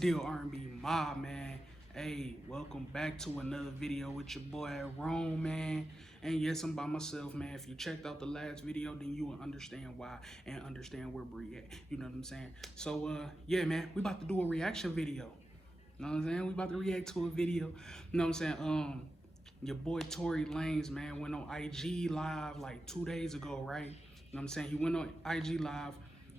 the deal, R&B mob, man? Hey, welcome back to another video with your boy Rome, man. And yes, I'm by myself, man. If you checked out the last video, then you will understand why and understand where Brii at. You know what I'm saying? So, yeah, man, we about to do a reaction video. You know what I'm saying? We about to react to a video. You know what I'm saying? Your boy Tory Lanez, man, went on IG Live like 2 days ago, right? You know what I'm saying? He went on IG Live,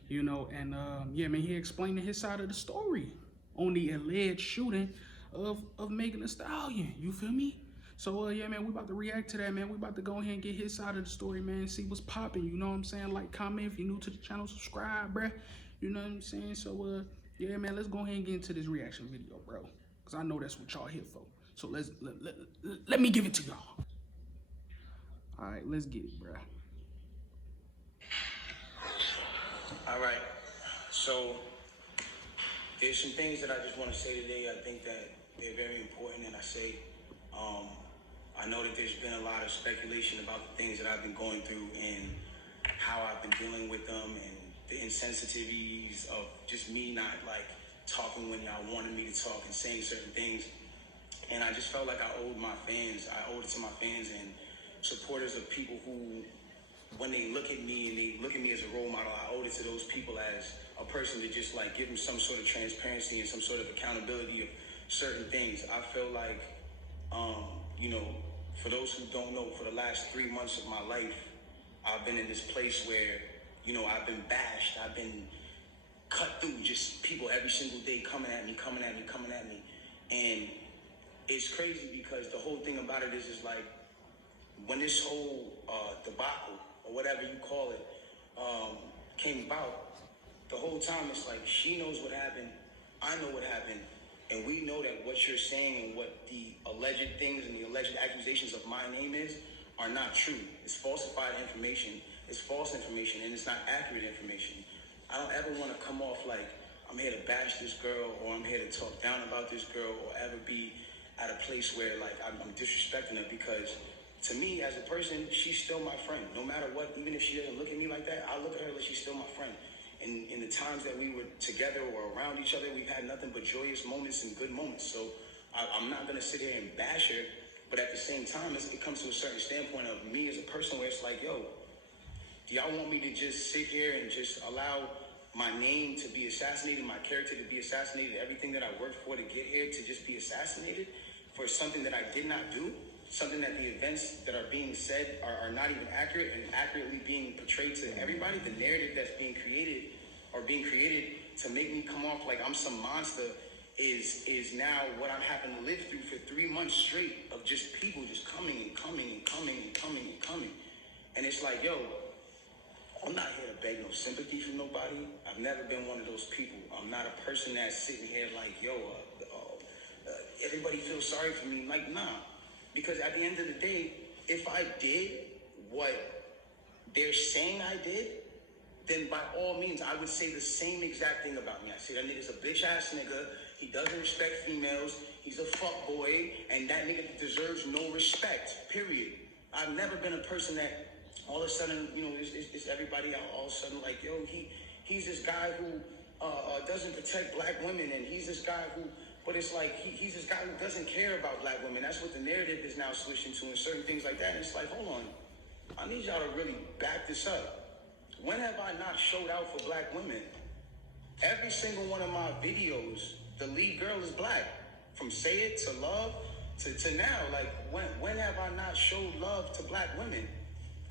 you know, and yeah, man, he explained his side of the story on the alleged shooting of Megan Thee Stallion. You feel me? So yeah, man, we about to react to that, man. We about to go ahead and get his side of the story, man. See what's popping. You know what I'm saying? Like, comment if you're new to the channel, subscribe, bruh. You know what I'm saying? So yeah, man, let's go ahead and get into this reaction video, bro. Cause I know that's what y'all here for. So let me give it to y'all. All right, let's get it, bruh. All right, so there's some things that I just want to say today. I think that they're very important, and I know that there's been a lot of speculation about the things that I've been going through and how I've been dealing with them and the insensitivities of just me not like talking when y'all wanted me to talk and saying certain things. And I just felt like I owed my fans, I owed it to my fans and supporters of people who, when they look at me and they look at me as a role model, I owed it to those people as a person to just like give them some sort of transparency and some sort of accountability of certain things. I feel like, you know, for those who don't know, for the last 3 months of my life, I've been in this place where, you know, I've been bashed, I've been cut through, just people every single day coming at me. And it's crazy because the whole thing about it is like, when this whole debacle, or whatever you call it, came about, the whole time it's like, she knows what happened, I know what happened, and we know that what you're saying and what the alleged things and the alleged accusations of my name is are not true. It's falsified information, it's false information, and it's not accurate information. I don't ever want to come off like I'm here to bash this girl, or I'm here to talk down about this girl, or ever be at a place where like I'm disrespecting her, because to me as a person, she's still my friend. No matter what, even if she doesn't look at me like that, I look at her like she's still my friend. And in the times that we were together or around each other, we've had nothing but joyous moments and good moments. So I'm not gonna sit here and bash her, but at the same time, it comes to a certain standpoint of me as a person where it's like, yo, do y'all want me to just sit here and just allow my name to be assassinated, my character to be assassinated, everything that I worked for to get here to just be assassinated for something that I did not do? Something that the events that are being said are not even accurate and accurately being portrayed to everybody. The narrative that's being created to make me come off like I'm some monster is now what I'm having to live through for 3 months straight of just people just coming and coming and coming and coming and coming. And it's like, yo, I'm not here to beg no sympathy from nobody. I've never been one of those people. I'm not a person that's sitting here like, yo, everybody feels sorry for me. Like, nah. Because at the end of the day, if I did what they're saying I did, then by all means, I would say the same exact thing about me. I say that nigga's a bitch ass nigga. He doesn't respect females. He's a fuck boy, and that nigga deserves no respect, period. I've never been a person that all of a sudden, you know, is everybody all of a sudden like, yo, he's this guy who doesn't protect black women, and he's this guy who, but it's like, he's this guy who doesn't care about black women. That's what the narrative is now switching to and certain things like that. And it's like, hold on, I need y'all to really back this up. When have I not showed out for black women? Every single one of my videos, the lead girl is black. From Say It to Love to now. Like, when have I not showed love to black women?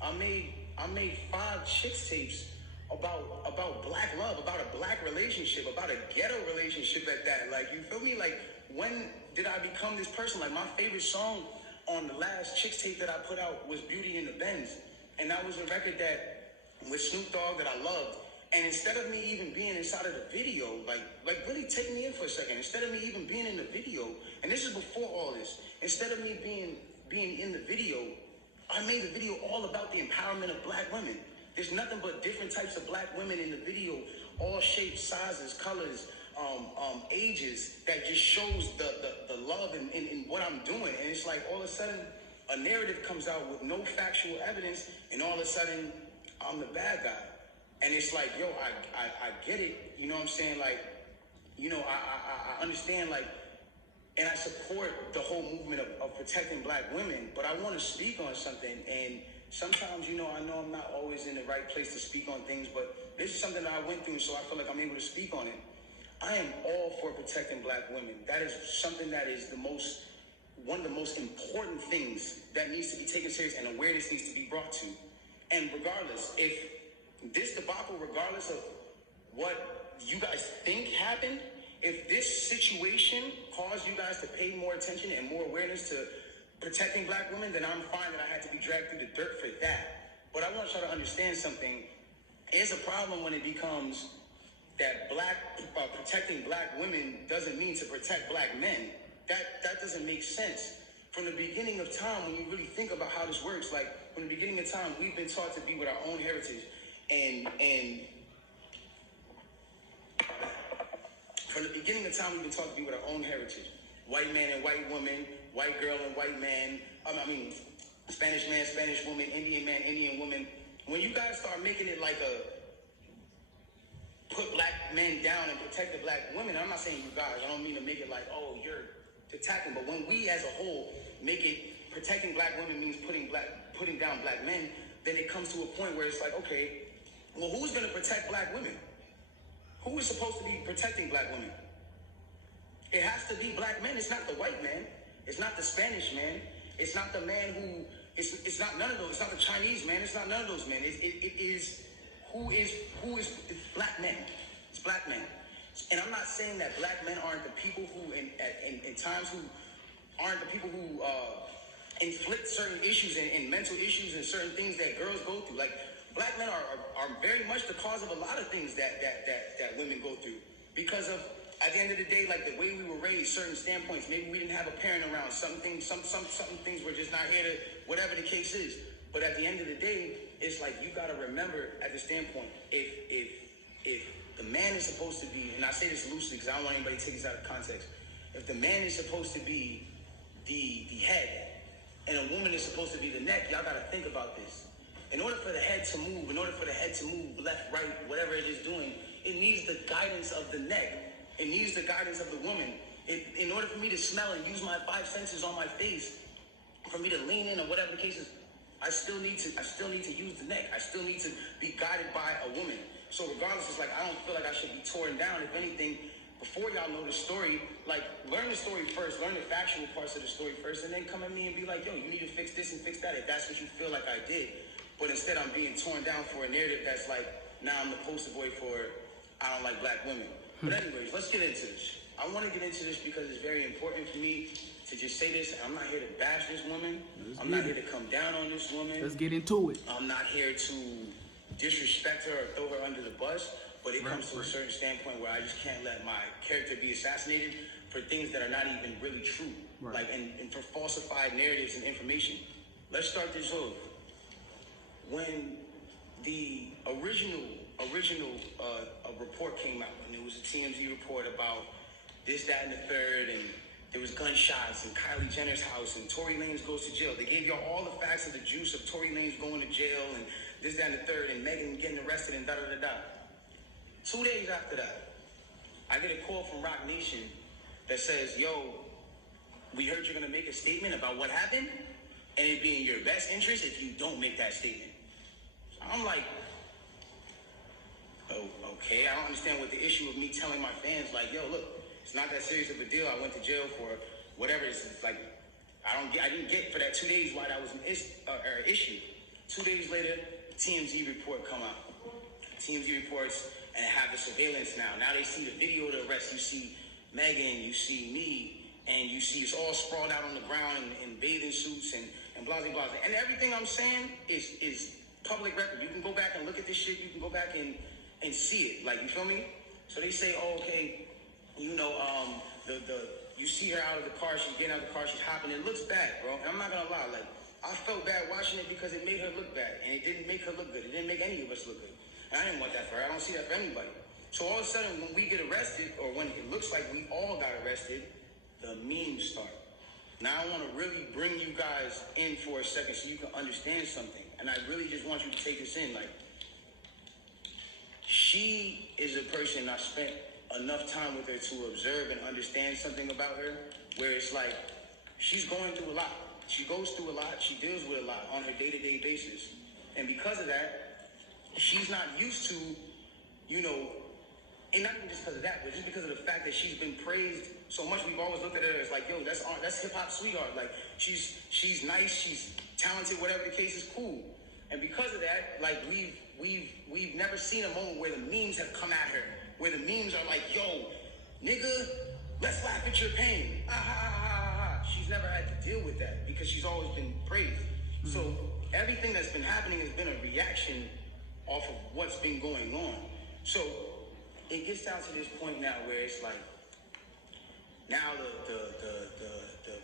I made 5 chicks tapes about black love, about a black relationship, about a ghetto relationship at that. Like, you feel me? Like, when did I become this person? Like, my favorite song on the last chicks tape that I put out was Beauty in the Benz. And that was a record that, with Snoop Dogg, that I loved. And instead of me even being inside of the video, like really take me in for a second. Instead of me even being in the video, and this is before all this, instead of me being in the video, I made the video all about the empowerment of black women. There's nothing but different types of black women in the video, all shapes, sizes, colors, ages, that just shows the love in what I'm doing. And it's like, all of a sudden, a narrative comes out with no factual evidence, and all of a sudden, I'm the bad guy. And it's like, yo, I get it. You know what I'm saying? Like, I understand, like, and I support the whole movement of protecting black women, but I want to speak on something. And sometimes, I know I'm not always in the right place to speak on things, but this is something that I went through, so I feel like I'm able to speak on it. I am all for protecting black women. That is something that is one of the most important things that needs to be taken serious and awareness needs to be brought to. And regardless, if this debacle, regardless of what you guys think happened, if this situation caused you guys to pay more attention and more awareness to protecting black women, then I'm fine that I had to be dragged through the dirt for that. But I want y'all to understand something. It's a problem when it becomes that protecting black women doesn't mean to protect black men. That doesn't make sense. From the beginning of time, when you really think about how this works, like from the beginning of time, we've been taught to be with our own heritage, and from the beginning of time, we've been taught to be with our own heritage. White man and white woman, white girl and white man, Spanish man, Spanish woman, Indian man, Indian woman. When you guys start making it like put black men down and protect the black women, I'm not saying you guys, I don't mean to make it like, oh, you're attacking, but when we as a whole make it protecting black women means putting down black men, then it comes to a point where it's like, okay, well, who's going to protect black women? Who is supposed to be protecting black women? It has to be black men. It's not the white man. It's not the Spanish man. It's not the man who, it's not none of those. It's not the Chinese man. It's not none of those men. It is it's black men. It's black men. And I'm not saying that black men aren't the people who, in times, who aren't the people who inflict certain issues and mental issues and certain things that girls go through. Like, black men are very much the cause of a lot of things that women go through. Because of, at the end of the day, like the way we were raised, certain standpoints, maybe we didn't have a parent around, some things were just not here to, whatever the case is. But at the end of the day, it's like, you gotta remember at the standpoint, if the man is supposed to be, and I say this loosely because I don't want anybody to take this out of context. If the man is supposed to be the head and a woman is supposed to be the neck, y'all gotta think about this. In order for the head to move, left, right, whatever it is doing, it needs the guidance of the neck. It needs the guidance of the woman. In order for me to smell and use my 5 senses on my face, for me to lean in or whatever the case is, I still need to use the neck. I still need to be guided by a woman. So regardless, it's like, I don't feel like I should be torn down. If anything, before y'all know the story, like, learn the story first, learn the factual parts of the story first, and then come at me and be like, yo, you need to fix this and fix that if that's what you feel like I did. But instead, I'm being torn down for a narrative that's like, now I'm the poster boy for I don't like black women. But anyways, let's get into this. I want to get into this because it's very important for me to just say this. I'm not here to bash this woman. I'm not here to come down on this woman. Let's get into it. I'm not here to disrespect her or throw her under the bus. But it comes to a certain standpoint where I just can't let my character be assassinated for things that are not even really true. Right. Like, and for falsified narratives and information. Let's start this off. When the original report came out, and it was a TMZ report about this, that, and the third, and there was gunshots in Kylie Jenner's house, and Tory Lanez goes to jail. They gave y'all all the facts of the juice of Tory Lanez going to jail, and this, that, and the third, and Megan getting arrested, and da-da-da-da. 2 days after that, I get a call from Rock Nation that says, yo, we heard you're going to make a statement about what happened, and it'd be in your best interest if you don't make that statement. So I'm like, oh, okay, I don't understand what the issue of me telling my fans, like, yo, look, it's not that serious of a deal. I went to jail for whatever. It's like, I didn't get for that 2 days why that was an issue. 2 days later, the TMZ report come out. TMZ reports, and have the surveillance now. Now they see the video of the arrest. You see Megan, you see me, and you see it's all sprawled out on the ground in bathing suits and blah, blah, blah. And everything I'm saying is public record. You can go back and look at this shit. You can go back and see it. Like, you feel me? So they say, oh, okay, you know, you see her out of the car. She's getting out of the car. She's hopping. It looks bad, bro. And I'm not going to lie. Like, I felt bad watching it because it made her look bad. And it didn't make her look good. It didn't make any of us look good. And I didn't want that for her. I don't see that for anybody. So all of a sudden, when we get arrested, or when it looks like we all got arrested, the memes start. Now I want to really bring you guys in for a second so you can understand something. And I really just want you to take this in. Like, she is a person I spent enough time with her to observe and understand something about her, where it's like she's going through a lot. She goes through a lot. She deals with a lot on her day-to-day basis. And because of that, she's not used to, you know, and not even just because of that, but just because of the fact that she's been praised so much. We've always looked at her as like, yo, that's hip hop sweetheart. Like she's nice, she's talented, whatever the case is, cool. And because of that, like we've never seen a moment where the memes have come at her, where the memes are like, yo, nigga, let's laugh at your pain. Ah ha ha ha ha. She's never had to deal with that because she's always been praised. Mm-hmm. So everything that's been happening has been a reaction off of what's been going on. So it gets down to this point now where it's like, now the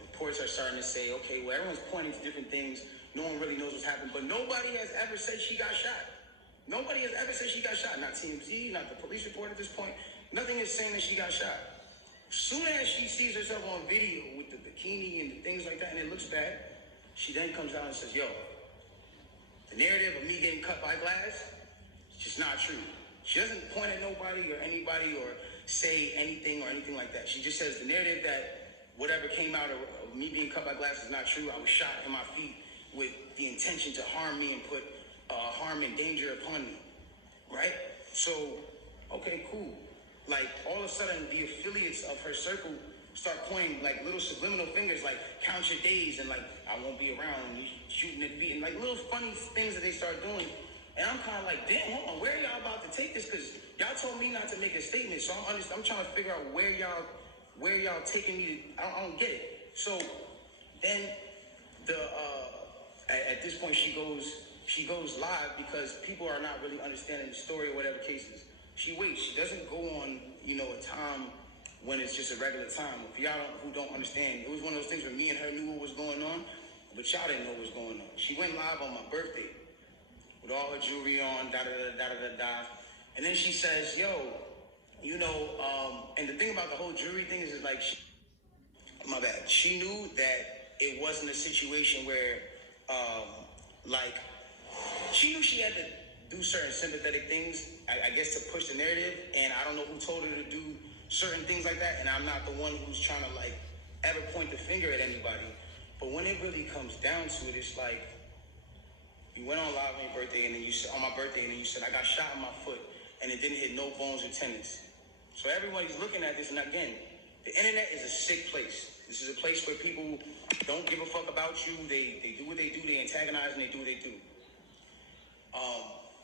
reports are starting to say, okay, well, everyone's pointing to different things. No one really knows what's happened, but nobody has ever said she got shot. Nobody has ever said she got shot. Not TMZ, not the police report at this point. Nothing is saying that she got shot. Soon as she sees herself on video with the bikini and the things like that, and it looks bad, she then comes out and says, yo, the narrative of me getting cut by glass, it's just not true. She doesn't point at nobody or anybody or say anything or anything like that. She just says the narrative that whatever came out of me being cut by glass is not true. I was shot in my feet with the intention to harm me and put harm and danger upon me, right? So, okay, cool. Like, all of a sudden, the affiliates of her circle start pointing, like, little subliminal fingers, like, count your days, and, like, I won't be around, and you shooting at me, and, like, little funny things that they start doing. And I'm kind of like, damn, hold on, where are y'all about to take this? Because y'all told me not to make a statement, so I'm trying to figure out where y'all taking me to, I don't get it. So, then, at this point, she goes live because people are not really understanding the story or whatever cases. She waits. She doesn't go on, a time when it's just a regular time. If y'all who don't understand, it was one of those things where me and her knew what was going on, but y'all didn't know what was going on. She went live on my birthday with all her jewelry on, da-da-da-da-da-da-da. And then she says, yo, and the thing about the whole jewelry thing is like, my bad. She knew that it wasn't a situation where, she knew she had to do certain sympathetic things, I guess, to push the narrative. And I don't know who told her to do certain things like that. And I'm not the one who's trying to, ever point the finger at anybody. But when it really comes down to it, it's like, you went on live on your birthday, and then you said, on my birthday, and then you said, I got shot in my foot, and it didn't hit no bones or tendons. So everybody's looking at this, and again, the internet is a sick place. This is a place where people don't give a fuck about you. They do what they do. They antagonize, and they do what they do.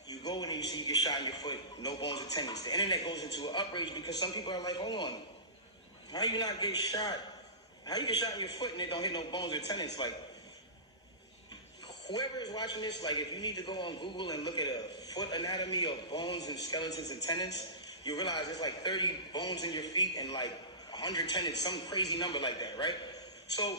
You go in and you see you get shot in your foot, no bones or tendons. The internet goes into an outrage because some people are like, hold on, how you not get shot? How you get shot in your foot and it don't hit no bones or tendons? Like, whoever is watching this, if you need to go on Google and look at a foot anatomy of bones and skeletons and tendons, you realize there's 30 bones in your feet and 100 tendons, some crazy number like that, right? So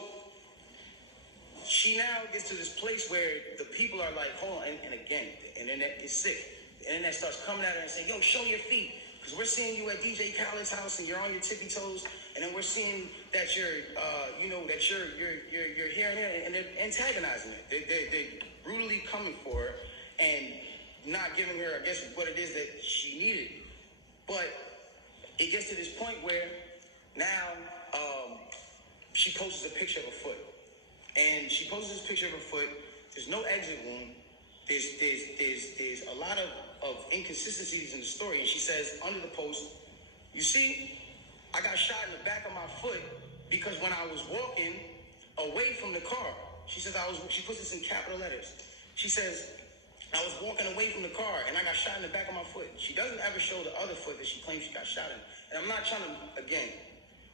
she now gets to this place where the people are like, hold on, and again, the internet is sick. The internet starts coming at her and saying, yo, show your feet, because we're seeing you at DJ Khaled's house and you're on your tippy toes, and then we're seeing that you're, that you're here and there, and they're antagonizing her. They're brutally coming for her and not giving her, I guess, what it is that she needed. But it gets to this point where now she posts a picture of a foot. And she posts this picture of her foot. There's no exit wound. There's a lot of inconsistencies in the story. And she says under the post, you see, I got shot in the back of my foot because when I was walking away from the car, she says she puts this in capital letters. She says, I was walking away from the car and I got shot in the back of my foot. She doesn't ever show the other foot that she claims she got shot in. And I'm not trying to, again,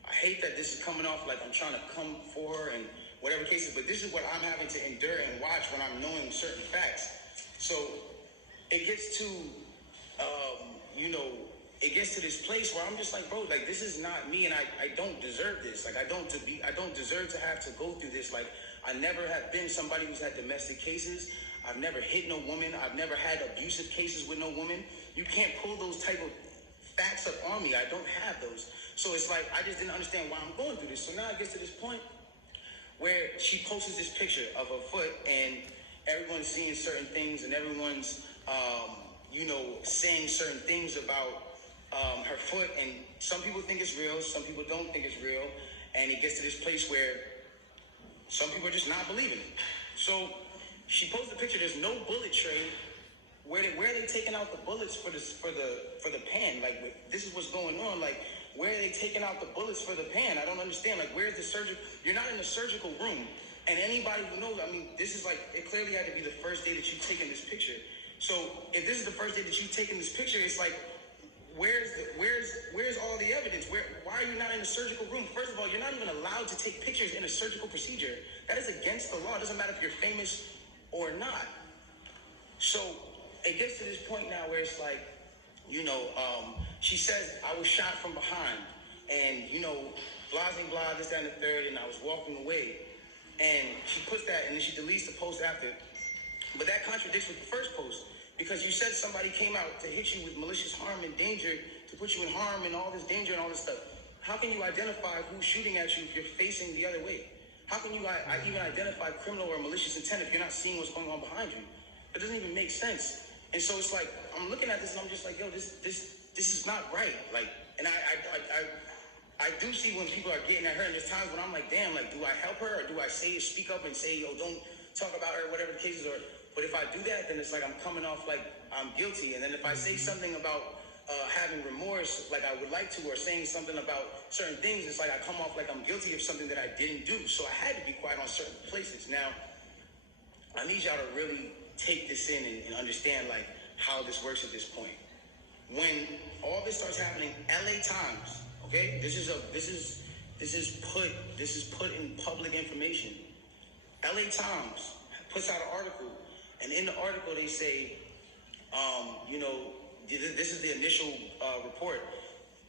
I hate that this is coming off like I'm trying to come for her and whatever cases, but this is what I'm having to endure and watch when I'm knowing certain facts. So it gets to, it gets to this place where I'm just like, bro, this is not me, and I don't deserve this. I don't deserve to have to go through this. I never have been somebody who's had domestic cases. I've never hit no woman. I've never had abusive cases with no woman. You can't pull those type of facts up on me. I don't have those. So it's like, I just didn't understand why I'm going through this. So now it gets to this point where she posts this picture of her foot and everyone's seeing certain things and everyone's, saying certain things about her foot, and some people think it's real, some people don't think it's real, and it gets to this place where some people are just not believing it. So she posted a picture. There's no bullet tray. Where are they taking out the bullets for the pan? Like, this is what's going on. Like, where are they taking out the bullets for the pan? I don't understand. Like, where's the surgery? You're not in the surgical room. And anybody who knows, I mean, this is like, it clearly had to be the first day that you've taken this picture. So if this is the first day that you've taken this picture, it's like, where's all the evidence? Why are you not in the surgical room? First of all, you're not even allowed to take pictures in a surgical procedure. That is against the law. It doesn't matter if you're famous or not. So it gets to this point now where it's like, she says, I was shot from behind, and, blah, blah, blah, this, that, and the third, and I was walking away. And she puts that, and then she deletes the post after. But that contradicts with the first post, because you said somebody came out to hit you with malicious harm and danger, to put you in harm and all this danger and all this stuff. How can you identify who's shooting at you if you're facing the other way? How can you even identify criminal or malicious intent if you're not seeing what's going on behind you? It doesn't even make sense. And so it's like, I'm looking at this and I'm just like, yo, this is not right. Like, and I do see when people are getting at her, and there's times when I'm like, damn, like, do I help her, or do I speak up and say, yo, don't talk about her, whatever the case is, but if I do that, then it's like I'm coming off like I'm guilty. And then if I say something about having remorse, like I would like to, or saying something about certain things, it's like I come off like I'm guilty of something that I didn't do. So I had to be quiet on certain places. Now, I need y'all to really take this in and understand like how this works at this point. When all this starts happening, LA Times, okay, this is put in public information. LA Times puts out an article, and in the article they say, this is the initial report.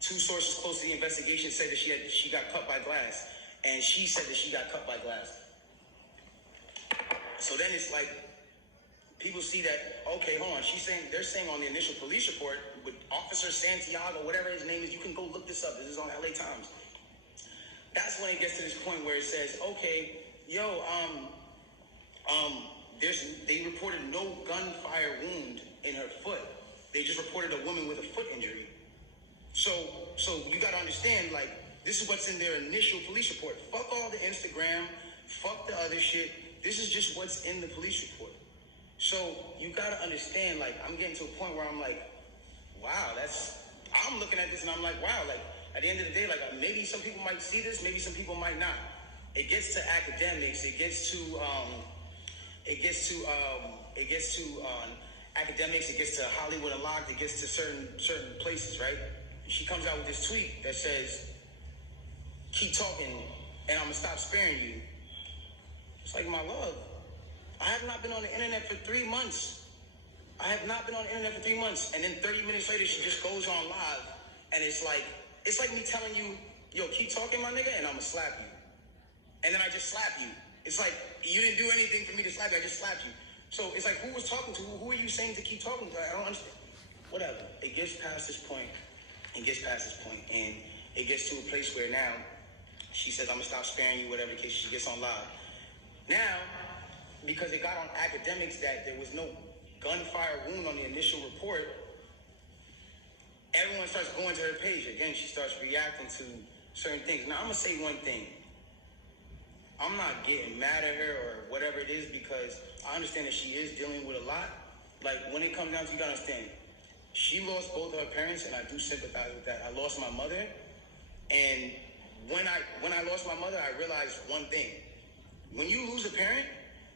Two sources close to the investigation said that she got cut by glass, and she said that she got cut by glass. So then it's like, people see that, okay, hold on, they're saying on the initial police report with Officer Santiago, whatever his name is, you can go look this up. This is on LA Times. That's when it gets to this point where it says, okay, yo, they reported no gunfire wound in her foot. They just reported a woman with a foot injury. So you gotta understand, like, this is what's in their initial police report. Fuck all the Instagram, fuck the other shit. This is just what's in the police report. So you gotta understand, like, I'm getting to a point where I'm like, wow, I'm looking at this and I'm like, wow, like, at the end of the day, like, maybe some people might see this, maybe some people might not. It gets to academics, it gets to academics, it gets to Hollywood Unlocked, it gets to certain places, right? She comes out with this tweet that says, keep talking and I'm gonna stop sparing you. It's like, my love, I have not been on the internet for 3 months. And then 30 minutes later, she just goes on live, and it's like me telling you, yo, keep talking, my nigga, and I'm gonna slap you. And then I just slap you. It's like, you didn't do anything for me to slap you, I just slapped you. So it's like, who was talking to? Who are you saying to keep talking to? I don't understand. Whatever. It gets past this point, and it gets to a place where now she says, I'm gonna stop sparing you, whatever the case, she gets on live. Now, because it got on academics that there was no gunfire wound on the initial report, everyone starts going to her page. Again, she starts reacting to certain things. Now, I'm gonna say one thing. I'm not getting mad at her or whatever it is, because I understand that she is dealing with a lot. Like, when it comes down to, you gotta understand, she lost both of her parents, and I do sympathize with that. I lost my mother, and when I lost my mother, I realized one thing. When you lose a parent,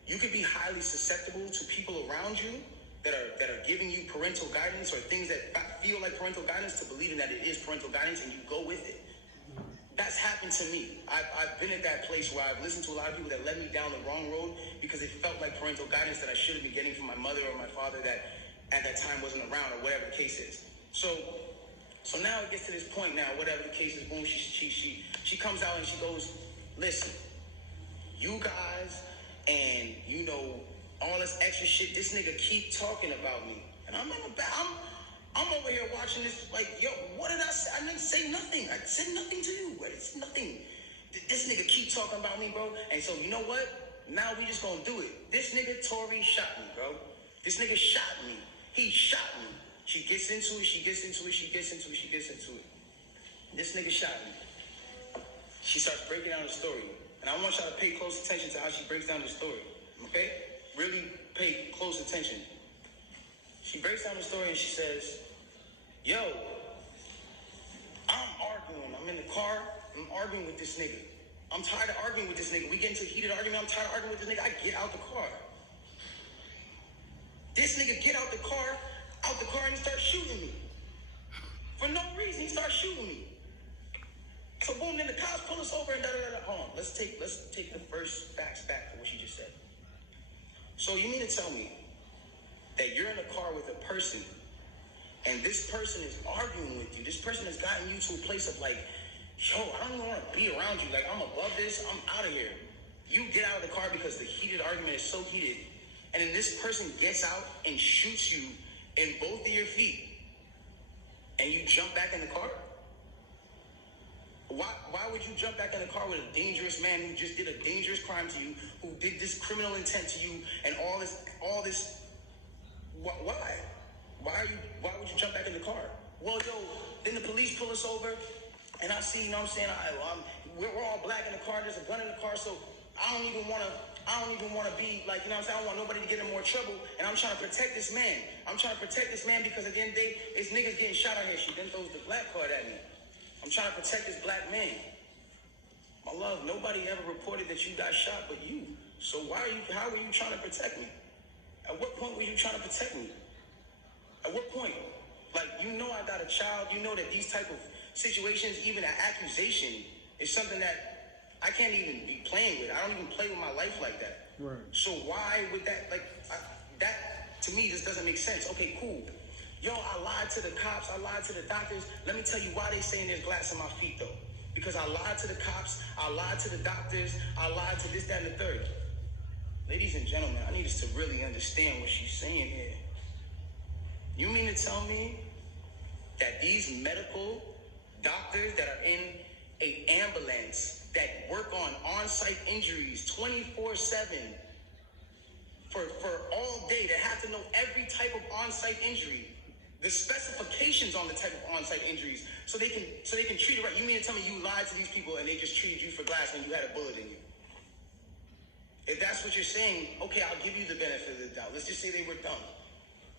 you could be highly susceptible to people around you that are giving you parental guidance, or things that feel like parental guidance, to believing that it is parental guidance, and you go with it. That's happened to me. I've been at that place where I've listened to a lot of people that led me down the wrong road because it felt like parental guidance that I should have been getting from my mother or my father that at that time wasn't around, or whatever the case is. So now it gets to this point now, whatever the case is, boom, she comes out and she goes, listen, you guys and, all this extra shit, this nigga keep talking about me. And I'm over here watching this like, yo, what did I say? I didn't say nothing. I said nothing to you. It's nothing. This nigga keep talking about me, bro. And so, you know what? Now we just gonna do it. This nigga Tory shot me, bro. This nigga shot me. He shot me. She gets into it. This nigga shot me. She starts breaking down the story. And I want y'all to pay close attention to how she breaks down the story. Okay? Really pay close attention. She breaks down the story and she says, yo, I'm arguing. I'm in the car. I'm arguing with this nigga. I'm tired of arguing with this nigga. We get into a heated argument. I'm tired of arguing with this nigga. I get out the car. This nigga get out the car, and he starts shooting me. For no reason, he starts shooting me. So boom, then the cops pull us over and da-da-da-da. Hold on, let's take the first facts back to what you just said. So you mean to tell me that you're in a car with a person and this person is arguing with you? This person has gotten you to a place of like, yo, I don't even want to be around you. Like, I'm above this. I'm out of here. You get out of the car because the heated argument is so heated. And then this person gets out and shoots you in both of your feet. And you jump back in the car? Why would you jump back in the car with a dangerous man who just did a dangerous crime to you, who did this criminal intent to you, and all this? Why? Why would you jump back in the car? Well, yo, then the police pull us over, and I see, you know what I'm saying? We're all black in the car. There's a gun in the car, so I don't even want to be like, you know what I'm saying? I don't want nobody to get in more trouble, and I'm trying to protect this man. Because at the end of the day, it's niggas getting shot out here. She then throws the black card at me. I'm trying to protect this black man. My love, nobody ever reported that you got shot but you. So how were you trying to protect me? At what point were you trying to protect me? At what point? Like, you know I got a child. You know that these type of situations, even an accusation, is something that I can't even be playing with. I don't even play with my life like that. Right. So why would that, that to me, this doesn't make sense. Okay, cool. Yo, I lied to the cops, I lied to the doctors. Let me tell you why they saying there's glass in my feet, though. Because I lied to the cops, I lied to the doctors, I lied to this, that, and the third. Ladies and gentlemen, I need us to really understand what she's saying here. You mean to tell me that these medical doctors that are in an ambulance that work on on-site injuries 24/7 for all day, that have to know every type of on-site injury, the specifications on the type of on-site injuries, so they can treat it right? You mean to tell me you lied to these people and they just treated you for glass when you had a bullet in you? If that's what you're saying, okay, I'll give you the benefit of the doubt. Let's just say they were dumb.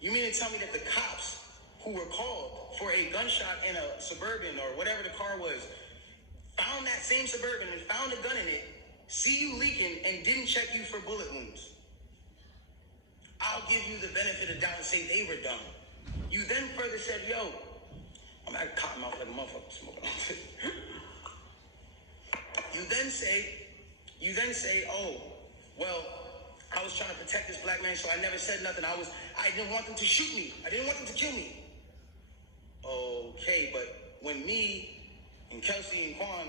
You mean to tell me that the cops who were called for a gunshot in a Suburban or whatever the car was found that same Suburban and found a gun in it, see you leaking, and didn't check you for bullet wounds? I'll give you the benefit of the doubt and say they were dumb. You then further said, yo, I'm at cotton mouth like a motherfucker smoking on it. You then say, oh, well, I was trying to protect this black man, so I never said nothing. I didn't want them to shoot me. I didn't want them to kill me. Okay, but when me and Kelsey and Quan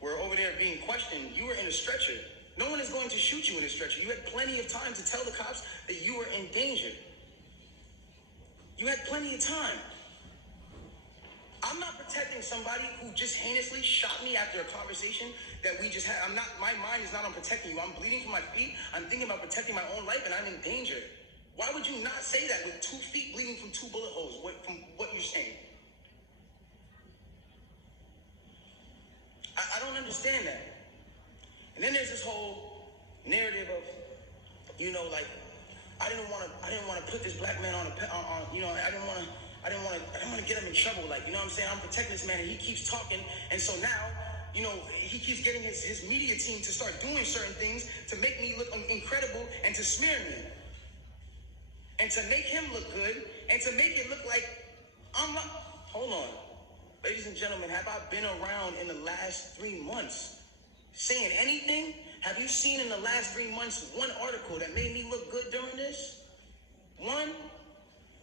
were over there being questioned, you were in a stretcher. No one is going to shoot you in a stretcher. You had plenty of time to tell the cops that you were in danger. You had plenty of time. I'm not protecting somebody who just heinously shot me after a conversation that we just had. My mind is not on protecting you. I'm bleeding from my feet. I'm thinking about protecting my own life, and I'm in danger. Why would you not say that with 2 feet bleeding from 2 bullet holes, from what you're saying? I don't understand that. And then there's this whole narrative of, you know, like, I didn't want to put this black man on you know, I didn't want to get him in trouble. Like, you know what I'm saying? I'm protecting this man, and he keeps talking. And so now, you know, he keeps getting his media team to start doing certain things to make me look incredible and to smear me. And to make him look good, and to make it look like I'm not. Hold on. Ladies and gentlemen, have I been around in the last 3 months saying anything? Have you seen in the last 3 months one article that made me look good during this? One?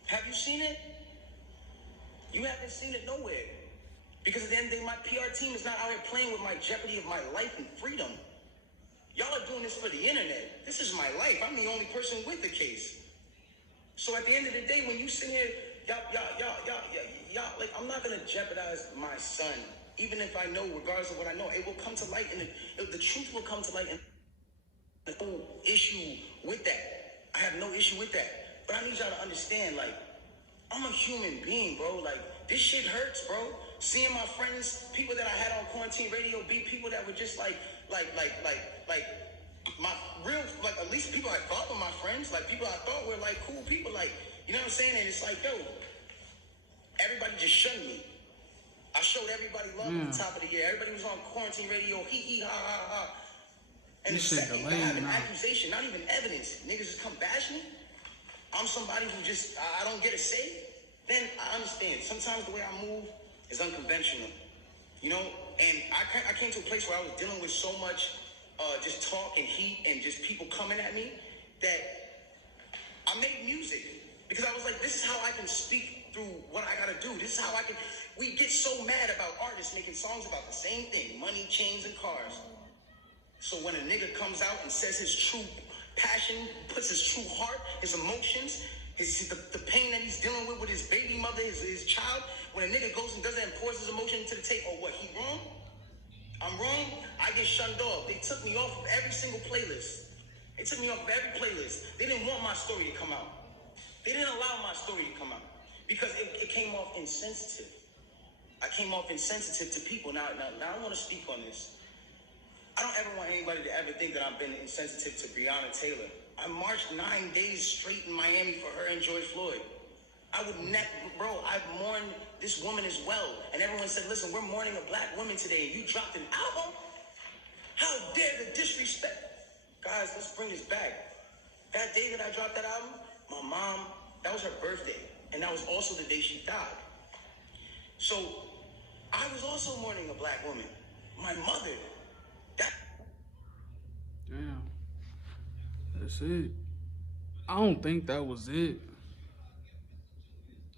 Have you seen it? You haven't seen it nowhere. Because at the end of the day, my PR team is not out here playing with my jeopardy of my life and freedom. Y'all are doing this for the internet. This is my life. I'm the only person with the case. So at the end of the day, when you sit here, y'all, like, I'm not gonna jeopardize my son, even if I know, regardless of what I know, it will come to light, and the truth will come to light, and no issue with that. I have no issue with that. But I need y'all to understand, like, I'm a human being, bro. Like, this shit hurts, bro. Seeing my friends, people that I had on quarantine radio, be people that were just like my real, like, at least people I thought were my friends, like people I thought were like cool people, like, you know what I'm saying? And it's like, yo, everybody just shunned me. I showed everybody love at the top of the year. Everybody was on quarantine radio, hee hee ha ha ha. And the second I have an accusation, not even evidence, niggas just come bash me. I'm somebody who just, I don't get a say. Then I understand. Sometimes the way I move is unconventional, you know? And I came to a place where I was dealing with so much just talk and heat and just people coming at me that I made music. Because I was like, this is how I can speak through what I gotta do. This is how I can, we get so mad about artists making songs about the same thing, money, chains, and cars. So when a nigga comes out and says his true passion, puts his true heart, his emotions, the pain that he's dealing with his baby mother, his child, when a nigga goes and does that and pours his emotion into the tape, oh, what, he wrong? I'm wrong? I get shunned off. They took me off of every single playlist. They took me off of every playlist. They didn't want my story to come out. They didn't allow my story to come out because it came off insensitive. I came off insensitive to people. Now I want to speak on this. I don't ever want anybody to ever think that I've been insensitive to Breonna Taylor. I marched 9 days straight in Miami for her and George Floyd. I would bro, I've mourned this woman as well. And everyone said, listen, we're mourning a black woman today. And you dropped an album? How dare the disrespect? Guys, let's bring this back. That day that I dropped that album, my mom, that was her birthday. And that was also the day she died. So I was also mourning a black woman. My mother. Damn. That's it. I don't think that was it.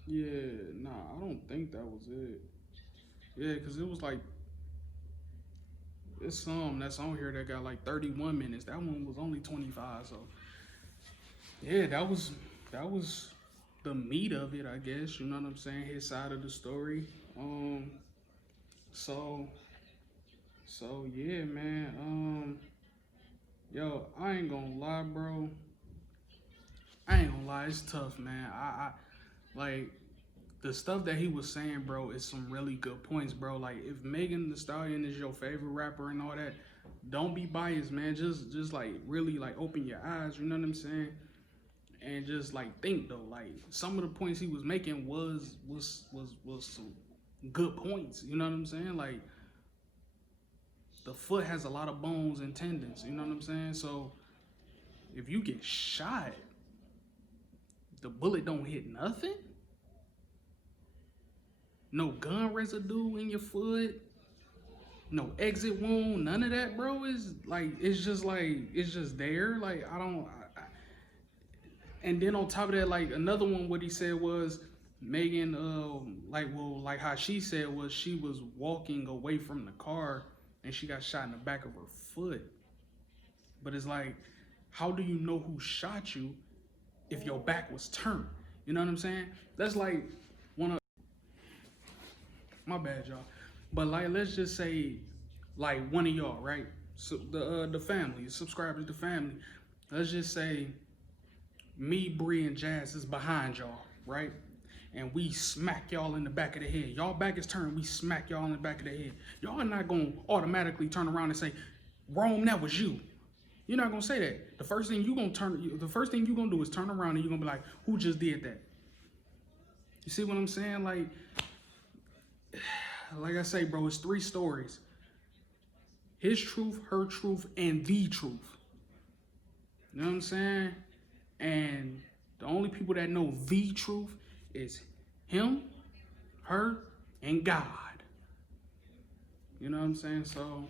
Yeah, nah, I don't think that was it. Yeah, because it was like, it's some that's on here that got like 31 minutes. That one was only 25, so yeah, that was the meat of it, I guess. You know what I'm saying? His side of the story. So yeah, man. Yo, I ain't gonna lie, bro. I ain't gonna lie, it's tough, man. I like the stuff that he was saying, bro, is some really good points, bro. Like, if Megan Thee Stallion is your favorite rapper and all that, don't be biased, man. Just like really like open your eyes, you know what I'm saying? And just like think though, like some of the points he was making was some good points, you know what I'm saying? Like, the foot has a lot of bones and tendons, you know what I'm saying? So if you get shot, the bullet don't hit nothing. No gun residue in your foot, no exit wound, none of that, bro. Is like, it's just there. Like, and then on top of that, like another one, what he said was Megan, like how she said was she was walking away from the car and she got shot in the back of her foot. But it's like, how do you know who shot you if your back was turned? You know what I'm saying? That's like one of, my bad, y'all. But like, let's just say, like one of y'all, right? So the family, subscribers, the family. Let's just say me, Brii, and Jazz is behind y'all, right? And we smack y'all in the back of the head. Y'all back is turned, we smack y'all in the back of the head. Y'all are not gonna automatically turn around and say, Rome, that was you. You're not gonna say that. The first thing you're gonna do is turn around and you're gonna be like, who just did that? You see what I'm saying? Like I say, bro, it's 3 stories. His truth, her truth, and the truth. You know what I'm saying? And the only people that know the truth is him, her, and God. You know what I'm saying? So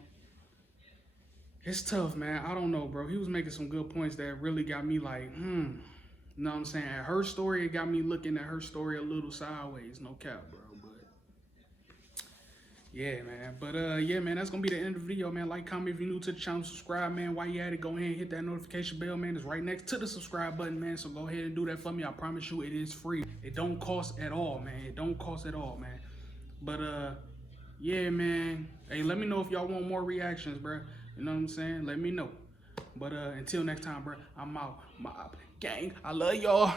it's tough, man. I don't know, bro. He was making some good points that really got me like, You know what I'm saying? At her story, it got me looking at her story a little sideways. No cap, bro. Yeah, man. But yeah, man, that's gonna be the end of the video, man. Like, comment if you're new to the channel, subscribe, man. While you at it, go ahead and hit that notification bell, man. It's right next to the subscribe button, man. So go ahead and do that for me. I promise you, it is free. It don't cost at all, man. It don't cost at all, man. But yeah, man. Hey, let me know if y'all want more reactions, bro. You know what I'm saying? Let me know. But until next time, bro, I'm out. My gang, I love y'all.